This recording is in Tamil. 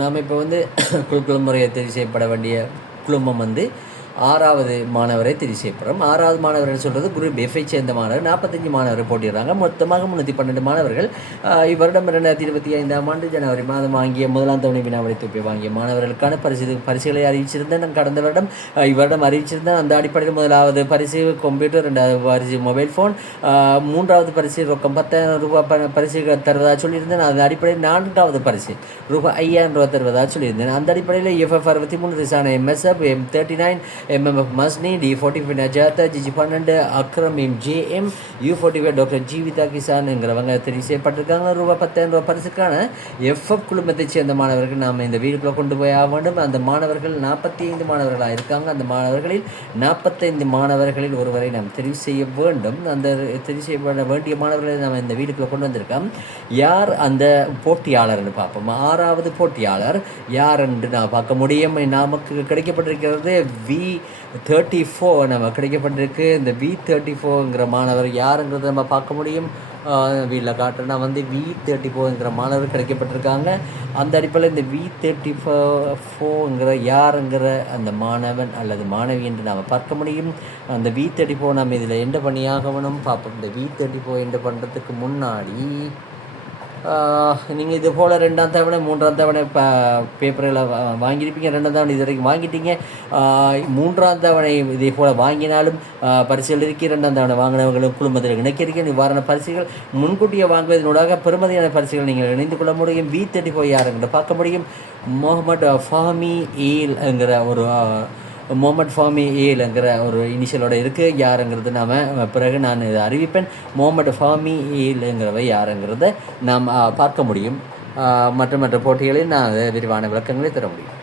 நாம் இப்போ வந்து குழுக்கள் முறையை தெரிவு செய்யப்பட வேண்டிய குழுமம் வந்து 6வது மாணவரை தெரிவு செய்யப்படுறோம். 6வது மாணவர்கள் சொல்கிறது குரூப் எஃப்ஐ சேர்ந்த மாணவர் 45 மாணவர்கள் போட்டிடுறாங்க. மொத்தமாக 312 மாணவர்கள். இவ்வருடம் 2025ஆம் ஆண்டு ஜனவரி மாதம் வாங்கிய முதலாம் தவணை வினாவிடை தொகுப்பை வாங்கிய மாணவர்களுக்கான பரிசுகளை அறிவிச்சிருந்தேன். நான் கடந்த வருடம் இவ்வருடம் அறிவிச்சிருந்தேன். அந்த அடிப்படையில் முதலாவது பரிசு கம்ப்யூட்டர், 2வது பரிசு மொபைல் ஃபோன், 3வது பரிசு ரொக்கம் 10,000 ரூபாய் பரிசு தருவதாக சொல்லியிருந்தேன். அந்த அடிப்படையில் 4வது பரிசு ரூபாய் 5,000 ரூபாய் தருவதாக சொல்லியிருந்தேன். அந்த அடிப்படையில் FF 63 Rizana MSF M39 MMF Masni D45 Najatha GG12 Akram MJM U45 doctor Jeevitha Kisan என்கிறவங்க தெரிவு செய்யப்பட்டிருக்காங்க. ரூபாய் 10,000 ரூபாய் பரிசுக்கான FF குழுமத்தைச் சேர்ந்த மாணவர்கள் நாம் இந்த வீடுக்குள்ளே கொண்டு போய் ஆக வேண்டும். அந்த மாணவர்கள் 45 மாணவர்களாக இருக்காங்க. அந்த மாணவர்களில் 45 மாணவர்களில் ஒருவரை நாம் தெரிவு செய்ய வேண்டும். அந்த தெரிவு செய்யப்பட வேண்டிய மாணவர்களை நாம் இந்த வீடுக்குள்ளே கொண்டு வந்திருக்கோம். யார் அந்த போட்டியாளர்னு பார்ப்போம். 6வது போட்டியாளர் யார் என்று நான் பார்க்க முடியும். நமக்கு கிடைக்கப்பட்டிருக்கிறது V34 நம்ம கிடைக்கப்பட்டிருக்கு. இந்த V34ங்கிற மாணவர் யாருங்கிறத நம்ம பார்க்க முடியும். வீட்டில் காட்டுறேன்னா வந்து V34ங்கிற மாணவர் கிடைக்கப்பட்டிருக்காங்க. அந்த அடிப்படையில் இந்த V34ங்கிற யாருங்கிற அந்த மாணவன் அல்லது மாணவி என்று நாம் பார்க்க முடியும். அந்த V34 நம்ம இதில் என்ன பண்ணியாகணும் பார்ப்போம். இந்த V34 என்ன பண்ணுறதுக்கு முன்னாடி நீங்கள் இது போல் 2ஆம் தவணை 3ஆம் தவணை பேப்பரில் வாங்கியிருப்பீங்க. 2ஆம் தவணை இது வரைக்கும் வாங்கிட்டீங்க. 3ஆம் தவணை இதே போல் வாங்கினாலும் பரிசுகள் இருக்கு. 2ஆம் தவணை வாங்கினவர்களும் குழுமத்தில் இணைக்கிறீங்க. இவ்வாறான பரிசுகள் முன்கூட்டியே வாங்குவதனூடாக பெருமதியான பரிசுகள் நீங்கள் இணைந்து கொள்ள முடியும். V34 யாருங்கிட்ட பார்க்க முடியும். முகமது ஃபாமி ஏல்ங்கிற ஒரு முகமது ஃபாமி ஏல்ங்கிற ஒரு இனிஷியலோட இருக்குது. யாருங்கிறது நாம் பிறகு நான் இதை அறிவிப்பேன். முகமது ஃபாமி ஏல்ங்கிறவை யாருங்கிறத நாம் பார்க்க முடியும். மற்ற போட்டிகளில் நான் விரிவான விளக்கங்களை தர முடியும்.